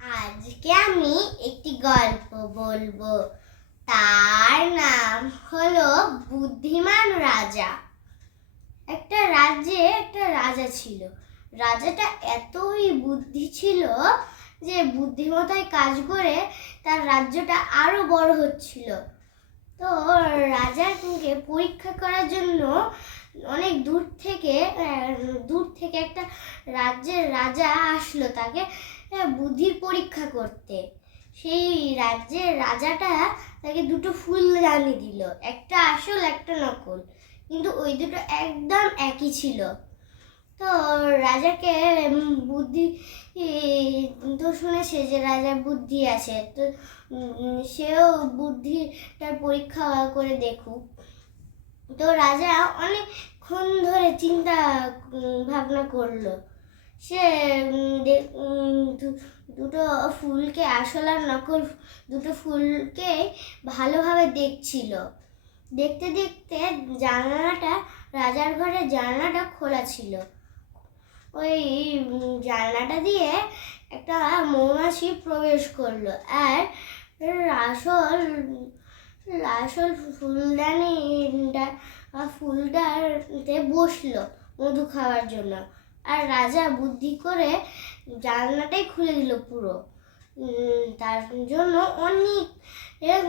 আজকে আমি একটি গল্প বলবো। তার নাম হলো বুদ্ধিমান রাজা। একটা রাজ্যে একটা রাজা ছিল। রাজাটা এতই বুদ্ধি ছিল যে বুদ্ধিমত্তায় কাজ করে তার রাজ্যটা আরো বড় হচ্ছিল। তো রাজাকে পরীক্ষা করার জন্য অনেক দূর থেকে একটা রাজ্যের রাজা আসলো তাকে বুদ্ধির পরীক্ষা করতে। সেই রাজ্যের রাজাটা তাকে দুটো ফুলদানি দিল, একটা আসল একটা নকল, কিন্তু ওই দুটো একদম একই ছিল। তো রাজাকে বুদ্ধি তো শুনেছে যে রাজার বুদ্ধি আছে, তো সেও বুদ্ধিটার পরীক্ষা করে দেখুক। তো রাজা অনেকক্ষণ ধরে চিন্তা ভাবনা করলো। সে দুটো ফুলকে আসল আর নকল দুটো ফুলকে ভালোভাবে দেখছিল। দেখতে দেখতে রাজার ঘরের জানালাটা খোলা ছিল। ওই জানলাটা দিয়ে একটা মৌমাছি প্রবেশ করলো আর আসল ফুলটাতে বসলো মধু খাওয়ার জন্য। আর রাজা বুদ্ধি করে জানলাটাই খুলে দিল পুরো। তার জন্য অনেক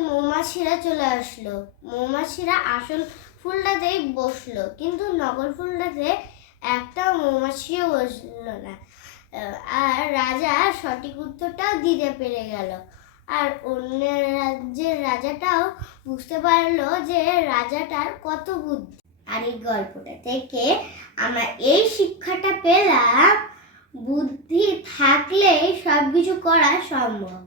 মৌমাছিরা চলে আসলো। মৌমাছিরা আসল ফুলটাতেই বসলো, কিন্তু নকল ফুলটাতে একটা মৌমাছিও বসলো না। আর রাজা সঠিক উত্তরটাও দিতে পেরে গেল। আর অন্য রাজ্যের রাজাটাও বুঝতে পারলো যে রাজাটার কত বুদ্ধি। আর এই গল্পটা থেকে আমরা এই শিক্ষাটা পেলাম, বুদ্ধি থাকলেই সবকিছু করা সম্ভব।